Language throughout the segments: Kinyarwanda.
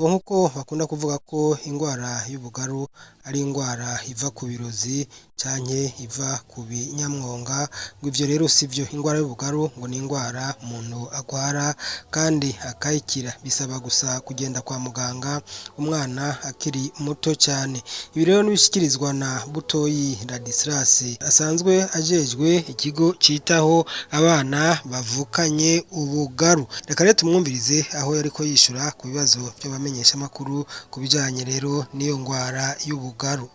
ngo nk'uko bakunda kuvuga ko ingwara y'ubugaru ari ingwara iva ku birozi canke iva ku binyamwonga, ngo ivyo rero sivyo. Ingwara y'ubugaru ngo ni ingwara umuntu agwara kandi akayikira, bisaba gusa kugenda kwa muganga umwana akiri muto cane. Ibi rero nibishikirizwa na Butoyi Ladislas asanzwe ajejwe ikigo citaho abana bavukanye ubugaru. Reka rero tumwumvirize aho yariko yishura ku bibazo by'abamenyesha makuru kubijanye rero niyo ngwara y'ubugaru.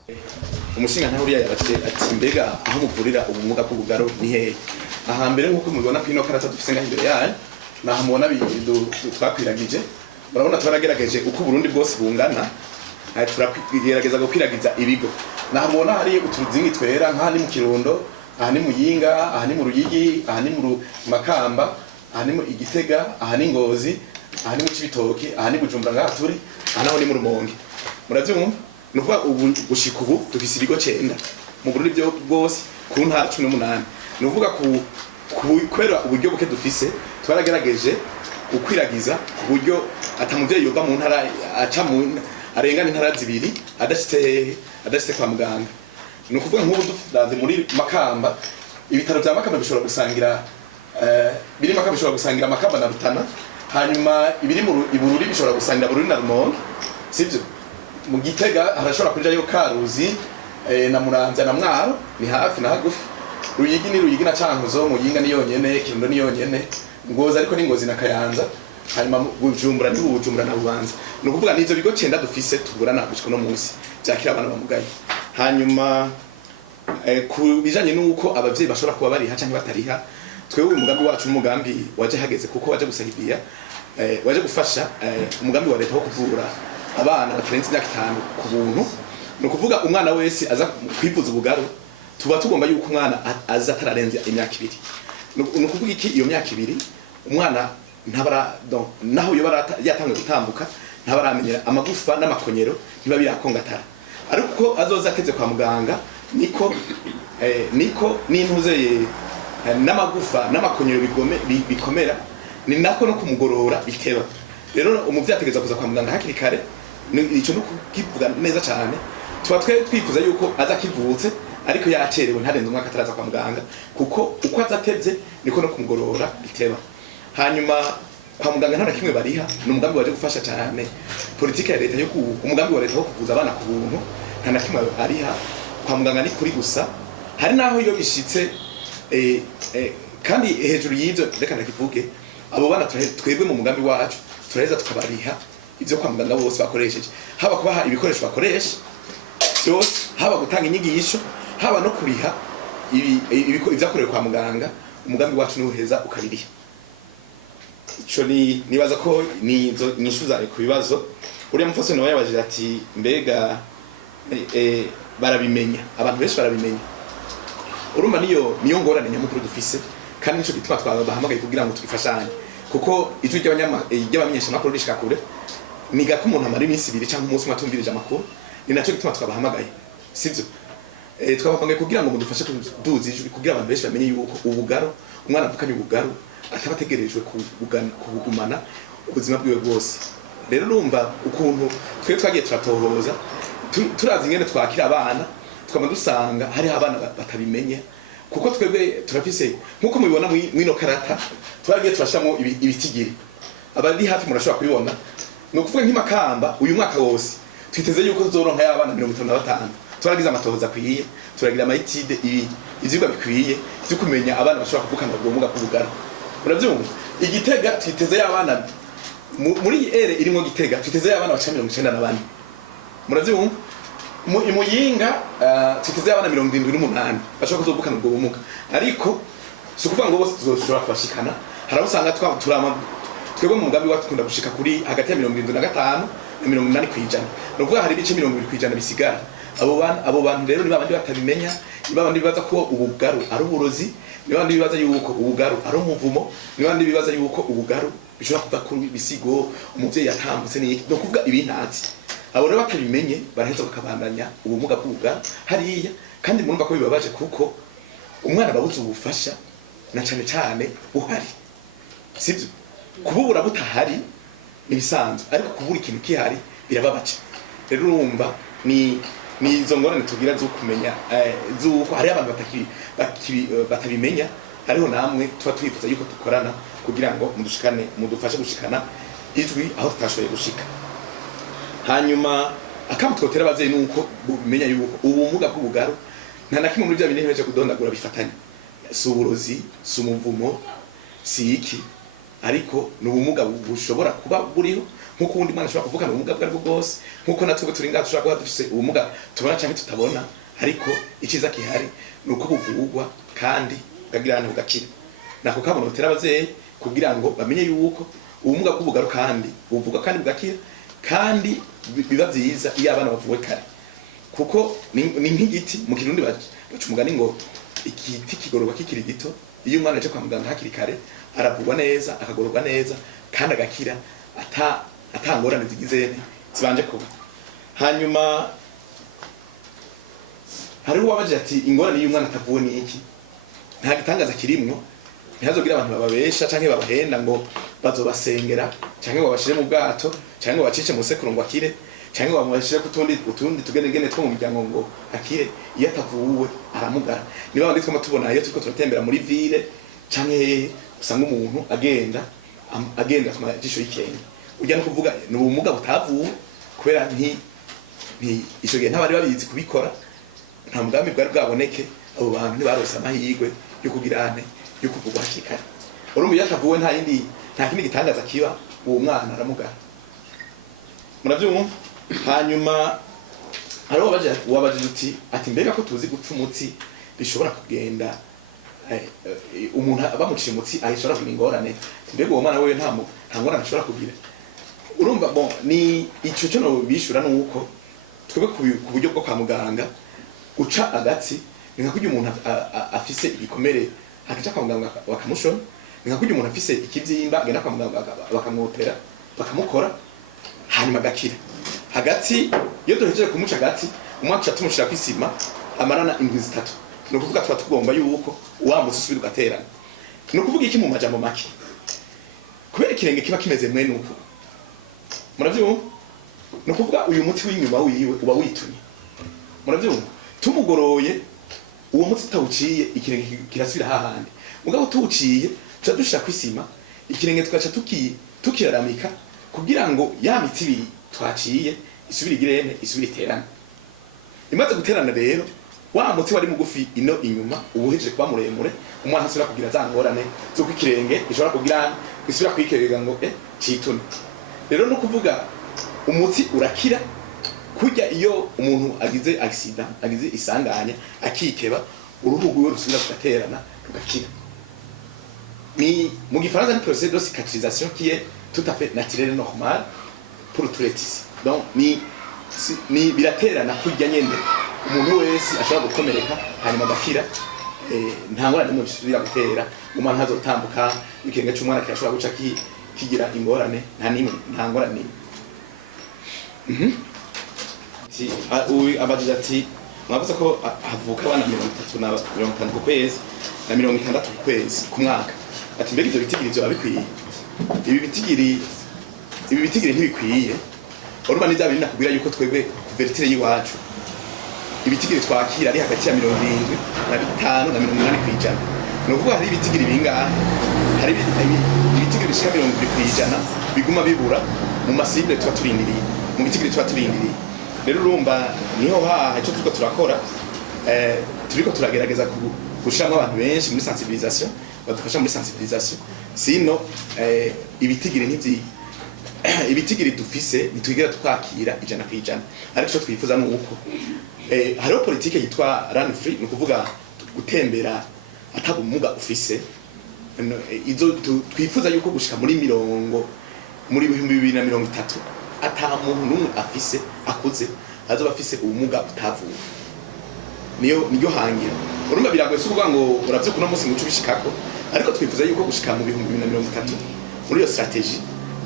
Umushinga ntaho uriya yabaje ati mbega aho muvurira ubumuga bw'ubugaru ni hehe? Aha mbere nkuko mubibona pino karata dufise ngaho imbere yayo naho mubona bintu twakwiragije, murabona twaragerageje uko Burundi bwose bungana, turagerageza gukwiragiza ibigo. Naho mubona hari utuzingi twera nka ni mu Kirundo, aha ni Muyinga, aha ni mu Ruyigi, aha ni mu Makamba, aha ni mu Igitega, aha ni Ngozi, aha ni mu Cibitoke, aha ni Bujumbura ngaha turi, aha naho ni mu Rumonge. Muravyumva? Nukuvuga ubu gushika ubu dufise ibigo 9 mu Burundi bwose ku ntara 18. Nukuvuga kubera uburyo buke dufise twaragerageje gukwiragiza uburyo atamuvyeyi yova mu ntara aca mu arengana intara zibiri adashitse kwa muganga. Nukuvuga nk'ubu dudaze muri Makamba, ibitaro vya Makamba bishobora gusangira biri Makamba bishobora gusangira Makamba na Rutana, hanyuma ibiri mu Ibururi bishobora gusangira Bururi na Rumonge, sivyo? Mu Gitega harashobora kujayo Karuzi na Muramvya na Mwaro, ni hafi na hagufi. Ruyigi ni Ruyigi na Cankuzo, Muyinga ni yonyene, Kirundo ni yonyene, Ngozi ariko ni Ngozi na Kayanza, hanyuma Bujumbura ni Bujumbura na Bubanza. Nukuvuga nizo bigo 9 dufise tubura nagushika no munsi byakira abana bamugaye. Hanyuma ku bijanye nuko abavyeyi bashobora kuba bariha canke batariha, twewe umugambi wacu n'umugambi waje hageze kuko waje gusahidia waje gufasha umugambi wa leta wo kuvura abana batarenze imyaka 5 ku buntu. Nukuvuga umwana wese aza kwivuza ubugaru tuba tugomba yuko umwana aza atararenze imyaka 2. Nukuvuga iki iyo myaka 2 umwana ntabara naho yo yatangiye gutambuka ntabaramenyera amagufa n'amakonyero niba birakongatara, ariko azoza akeze kwa muganga niko n'intuzeye n'amagufa n'amakonyero bikomera, ni nako no kumugorora biteba. Rero umuvyi ategeza kuza kwa muganga hakiri kare, ico no kukivuga neza cyane. Tuba twifuza yuko aza kivutse ariko yacerewe ntarenze umwaka ataraza kwa muganga, kuko uko azatevye niko no kumugorora biteba. Hanyuma kwa muganga nta kimwe bariha, n'umugambi waje gufasha cyane politike ya leta yo umugambi wa leta wo kuvuza abana ku buntu, nta kimwe ariha kwa muganga ni kuri gusa. Hari naho iyo bishitse kandi hejuru y'ivyo reka ndakivuge, abo bana twebwe mu mugambi wacu turaheza tukabariha ivyo kwa muganga bose bakoresheje, haba kubaha ibikoresho bakoresha byose, haba gutanga inyigisho, haba no kuriha ivyakorewe kwa muganga. Umugambi wacu ni uheza ukabiriha. Ico nibaza ko nishuza ku bibazo. Uriya mufasoni nawe yabajije ati mbega barabimenya, abantu benshi barabimenya. Urumva niyo ngorane nyamukuru dufise, kandi nico gituma twabahamagaye kugira ngo twifashanye, kuko ijwi ry'abamenyesha makuru rishika kure, niga ko umuntu amara iminsi 2 cyangwa umunsi umwe atumvirije amakuru, ni naco gituma twabahamagaye, sivyo? Twabahamagaye kugira ngo mudufashe kuduza ijwi kugira abantu benshi bamenye yuko ubugaru umwana avukanye ubugaru atabategerejwe kubugumana ubuzima bwiwe bwose. Rero urumva ukuntu twe twagiye turatohoza turazi ingene twakira abana, twama dusanga hari abana batabimenye, kuko twebwe turafise nkuko mubibona mwino karata twagiye turashamo ibitigiri abandi hafi murashobora kubibona. No kuvuga nk'imakamba uyu mwaka wose twiteze yuko tuzoronka y'abana 55. Turagize amatohoza kwiye, turagira amayitide ivyigwa bikwiye byo kumenya abana bashobora kuvukana ubumuga bw'ubugaru. Muravyumva? Igitega twiteze y'abana muri ere irimo Gitega twiteze y'abana baca 94. Muravyumva? Muyinga twiteze y'abana 78 bashobora kuzovukana ubwo bumuga, ariko sukuvuga ngo bose tuzoshobora kubashikana. Harabusanga twebwe mu mugambi wacu kunda gushika kuri hagati ya 75 na 80%. Nukuvuga hari ibice 20% bisigara. Abo bantu rero ni babandi batabimenya, ni babandi bibaza ko ubugaru ari uburozi, ni babandi bibaza yuko ubugaru ari umuvumo, ni babandi bibaza yuko ubugaru bishobora kuva kuri bisigo umuvyeyi yatambutse ni no kuvuga ibintazi. Abo rero batabimenye baraheza bakabandanya ubumuga bw'ubugaru hariya, kandi murumva ko bibabaje kuko umwana babuze ubufasha na cyane buhari, sivyo? Kububura butahari nibisanzwe ariko kubura ikintu kihari birababaje rero urumva ni izo ngorane tugira zo kumenya zuko hari abantu batabimenya hariho namwe tuba twifuza yuko dukorana kugira ngo mudufashe gushikana ijwi aho tutashoboye gushika hanyuma akamutwotera abavyeyi nuko bimenya yuko ubumuga bw'ubugaru nta na kimwe muri bya bintu byo kudondagura bifatanye si uburozi si umuvumo si iki ariko ni ubumuga bushobora kuba buriho nkuko undi mwana ashobora kuvukana ubumuga bwa bwose nkuko natwe turi ngaho dushobora kuba dufise ubumuga tubona cyangwa tutabona ariko iciza kihari nuko buvugwa kandi bwagirana bugakira nako kabonotera abavyeyi kugira ngo bamenye yuko ubumuga bw'ubugaru kandi buvuga kandi bugakira kandi biba vyiza iyo abana bavuwe kare kuko ni nk'igiti mu kirundi baca umugani ngo igiti kigororwa kikiri gito iyo umwana aje kwa muganga hakiri kare aravugwa neza akagororwa neza kandi agakira atangorane zigizene zibanje kuba hanyuma hariho wabaje ati ingorane y'umwana atavuwe ni iki nta gitangaza kirimwo ntihazogira abantu bababesha canke babahenda ngo bazobasengera canke ngo babashire mu bwato canke ngo bacice mu sekuru ngo akire canke ngo bamubashire utundi tugenegene two mu miryango ngo akire iyo atavuwe aramugara niba bandi twama tubona iyo turiko turatembera muri ville canke usanga umuntu agenda atuma jisho y'ikenge ujya no kuvuga ni ubumuga butavuwe kubera ico gihe ntabari babizi kubikora nta mugambi bwari bwaboneke abo bantu ntibarose amahirwe yo kugirane yo kuvugwa hakikare urumva iyo atavuwe nta kindi gitangaza kiba uwo mwana aramugara muravyumva hanyuma hariho wabajije uti ati mbega ko tuzi guca umutsi bishobora kugenda umuntu bamuciye umutsi ahishobora kugira ingorane mbega uwo mwana wewe nta ngorane ashobora kugira urumva bon ni ico cyo no bishura nuko twebwe ku buryo bwo kwa muganga guca agatsi ni nka kujya umuntu afise igikomere akaca kwa muganga bakamushona ni nka kujya umuntu afise ikivyimba agenda kwa muganga bakamwotera bakamukora hanyuma agakira hagati iyo duhejeje kumuca agati umwaka tumushira kwisima amarana indwi zitatu no kuvuga tuba tugomba yuko uwambutse usubira ugaterana no kuvuga iki mu majambo make kubera ikirenge kiba kimeze mwe nuko muravyumva no kuvuga uyu muti w'inyuma wiwe uba witumye muravyumva tumugoroye uwo muti tawuciye ikirenge kirasubira hahandi mugabo tuwuciye tudushira kwisima ikirenge tugaca tukiraramika kugira ngo ya mitsi ibiri twaciye isubira igirene isubira iterana imaze guterana rero wa muti wari mugufi ino inyuma ubuhejeje kuba muremure umwana asubira kugira za ngorane zo kwikirenge ishobora kugira isubira kwikega ngo citune rero no kuvuga umuti urakira kujya iyo umuntu agize accident agize isanganya akikeba uruhu rwiwe rusubira kugaterana rugakira ni mu gifaransa ni procédé de cicatrisation qui est tout à fait naturel et normal pour tous les tissus donc ni biraterana kujya nyende umuntu wese ashobora gukomereka hanyuma agakira nta ngorane mu bisubira gutera umwana hazotambuka ikirenge cy'umwana kirashobora guca kigira ingorane nta ngorane abajije ati mwavuze ko havuka abana 30 na 50 ku kwezi na 60 ku kwezi ku mwaka ati mbega ivyo bitigiri byo babikwiye ibi bitigiri ntibikwiye urumva ni bya nakubwira yuko twebwe kuvertire yiwacu ibitigiri twakira ari hagati ya 70 na 5 na 80 kwijana no kuvuga hari ibitigiri bingahe hari ibitigiri bishika 70 kwijana biguma bibura mu masible tuba turindiriye mu bitigiri tuba turindiriye rero urumva niho icyo turiko turakora turiko turagerageza gushiramo abantu benshi muri sensibilisation badufasha muri sensibilisation sino ibitigiri dufise nitwigera twakira ijana kwijana ariko cyo twifuza nuko hariho politike yitwa run free no kuvuga gutembera atabumuga ufise izo twifuza yuko gushika muri 2030 ata muntu numwe afise akuze azoba afise ubumuga butavuwe niyo hangira urumva biragoye kuvuga ngo uravye kuno munsi ngo cubishikako ariko twifuza yuko gushika mu 2030 muri iyo strategy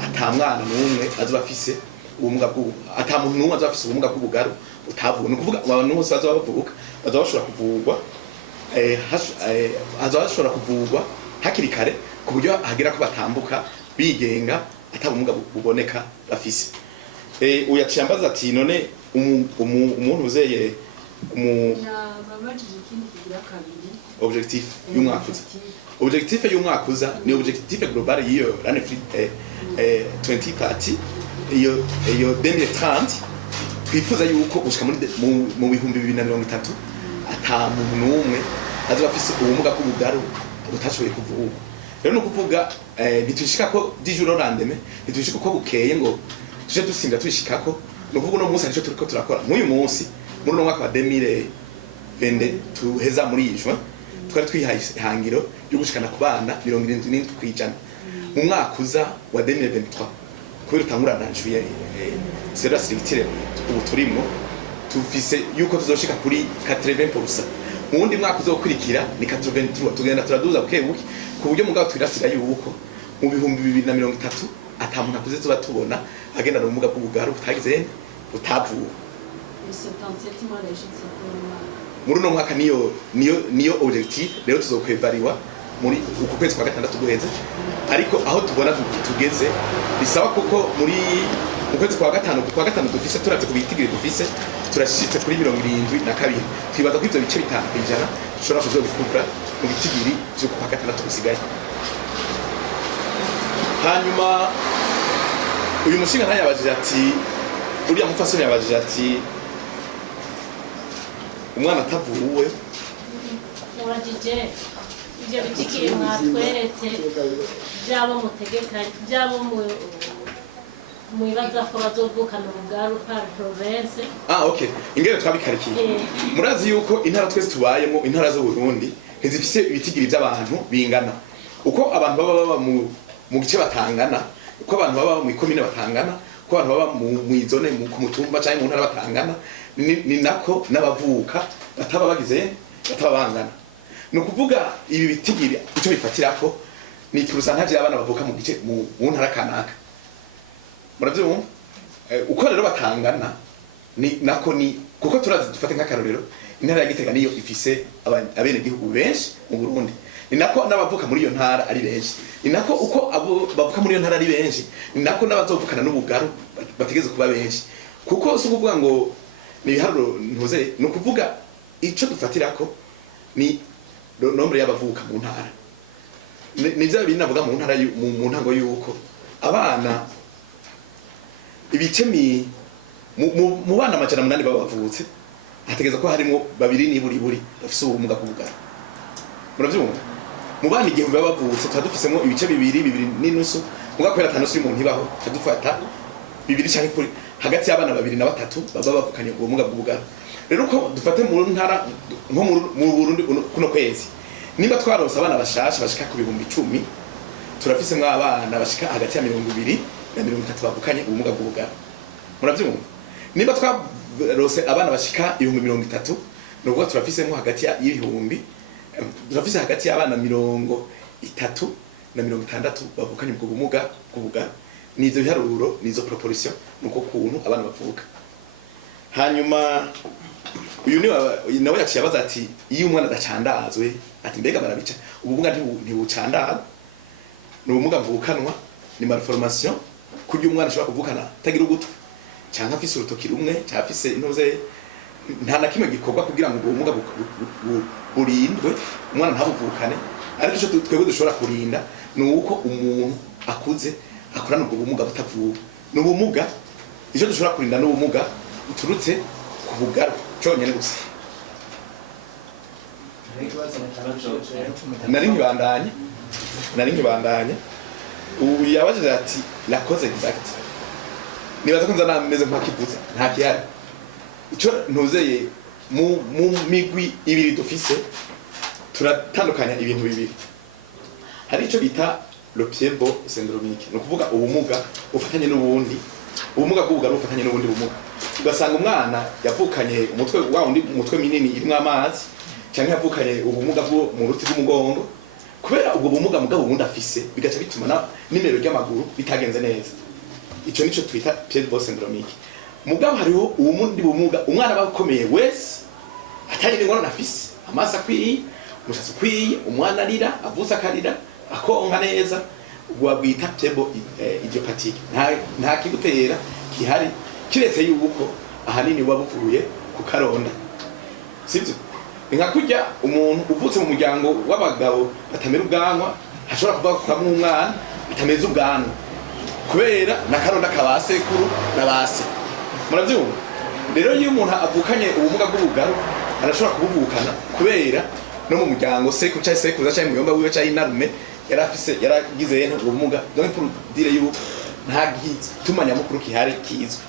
ata mwana numwe azoba afise ubumuga ata muntu numwe azoba afise ubumuga bw'ubugaru utavuwe no kuvuga abantu bose bazoba bavuka bazoba bashobora kuvugwa azoba bashobora kuvugwa hakiri kare ku buryo hagera ko batambuka bigenga atabumuga buboneka bafise. Uyaciye ambaza ati none umuntu uzeye objectif y'umwakuza. Objectif y'umwakuza ni objectif global yiyo l'année 2030 iyo 2030 twifuza yuko gushika mu bihumbi 2030 ata muntu n'umwe azoba afise ubumuga bw'ubugaru butashoboye kuvuga. Rero no kuvuga ntitushika ko dijuro randeme ntitushika ko bukeye ngo tuje dusinda twishikako no kuvuga no munsi arico turiko turakora nk'uyu munsi muri no mwaka wa 2020 tuheza muri ijwa twari twihaye ihangiro yo gushikana ku bana 77% mu mwaka uza wa 2023 kubera utangurana juye sera sirikitire ubu turimo tufise yuko tuzoshika kuri 80%. Mu wundi mwaka uzokurikira ni 83 tugenda turaduza bukebuke ku buryo mugabo twirasira yuko mu bihumbi 2030 ata muntu akuze tuba tubona agenda n'ubumuga bw'ubugaru butagize butavuwe. Muri no mwaka niyo objectif rero tuzokwevariwa muri uku kwezi kwa gatandatu guheze, ariko aho tubona tugeze bisaba kuko muri ukwezi kwa gatanu dufise turavye kubitigire dufise turashitse kuri 72 twibaza ko ivyo bice bitanu kwijana dushobora kuzobikura mu bitigiri byo kwa gatandatu gusigaye. Hanyuma uyu mushinga ntayabajije ati uriya mufasoni yabajije ati umwana atavuwe urajije ivyo bitikiri mwatweretse byabo mutegekanye byabo muibaza ko bazovukana ubugaru par province. Okay, ingere twabikarikiye. Murazi yuko intara twese tubayemo intara zo Burundi ntizifise ibitigiri by'abantu bingana. Uko abantu baba mu gice batangana, uko abantu baba mu ikomine batangana, uko abantu baba mu izone ku mutumba cyangwa mu ntara batangana, ni nako n'abavuka bataba bagize bataba bangana. No kuvuga ibi bitigiri ico bifatirako ni kirusantaje y'abana bavuka mu gice mu ntara kanaka. Muravyumva uko rero batangana ni nako ni kuko turazi dufate nk'akarorero intara ya Gitega niyo ifise abene gihugu benshi mu Burundi, ni nako n'abavuka muri iyo ntara ari benshi, ni nako uko abo bavuka muri iyo ntara ari benshi ni nako n'abazovukana n'ubugaru bategeze kuba benshi. Kuko so kuvuga ngo ni biharuro ntuze no kuvuga ico dufatirako ni nombre y'abavuka mu ntara. Nivyo binavuga mu ntara mu ntango yuko abana ibicemi mu bana amajana 8 babavutse hategeza ko harimo babiri niburi bafise ubumuga bw'ubugaru. Muravyumva mu bana igihumbi babavutse twadufisemo ibice bibiri n'inusu muga kwera 5 uri mu ntibaho tadufata bibiri cyangwa kuri hagati y'abana 2 na 3 baba bavukanye ubumuga bw'ubugaru. Rero ko dufate mu ntara nko mu Burundi kuno kwezi nimba twaronse abana bashasha bashika ku 10,000 turafisemo abana bashika hagati ya 20 na 30 bavukanye ubumuga bw'ubugaru. Muravyumva nimba twarose abana bashika 30,000 nubwo turafisemo hagati ya 1000 turafise hagati y'abana 30 na 60 bavukanye ubumuga bw'ubugaru. Nizo biharuro nizo proportion nuko kuntu abana bavuka. Hanyuma uyu ni nawe yaciye abaza ati iyo umwana adacandazwe ati mbega barabica ubumuga ntibucandazwa n'ubumuga mvukanwa ni malformation kujya umwana ashobora kuvukana tagira ugutwi cyangwa afise urutoki rumwe cyangwa afise intoze nta na kimwe gikorwa kugira ngo ubumuga burindwe umwana ntabuvukane. Ariko ico twebwe dushobora kurinda ni uko umuntu akuze akorana ubwo bumuga butavuwe n'ubumuga. Ico dushobora kurinda n'ubumuga uturutse ku bugaru cyonyene gusa. Nari nkibandanye ubu yabaje ati la cause exacte nibaza ko nzana meze nk'akivuze nta kiyari ico ntuzeye mu migwi ibiri dufise turatandukanya ibintu bibiri. Hari ico bita le pied-bot syndromique no kuvuga ubumuga ufatanye n'ubundi ubumuga bw'ubugaru ufatanye n'ubundi bumuga. Ugasanga umwana yavukanye umutwe wa undi umutwe minini irimo amazi cyangwa yavukanye ubumuga bwo mu ruti rw'umugongo kubera ubwo bumuga mugabo bundi afise bigaca bituma n'imero ry'amaguru bitagenze neza. Ico nico twita pied-bot syndromique. Mugabo hariho uwundi bumuga umwana bakomeye wese atari ingorane afise amaso akwiye umushatsi ukwiye umwana arira avuza akarira akonka neza ubwo bwita tebo idiopathique nta kigutera kihari kiretse yuko ahanini buba buvuye ku karonda sibyo nka kurya umuntu uvutse mu muryango w'abagabo batamera ubwanwa hashobora kuva umwana bitameze ubwanwa kubera nakaronda kabasekuru nabase muravyumva rero iyo umuntu avukanye ubumuga bw'ubugaru arashobora kubuvukana kubera no mu muryango sekuru cyangwa sekuruza cyangwa muyomba wiwe cyangwa inarume yaragize ubumuga donc pour dire yuko nta gituma nyamukuru kihari kizwe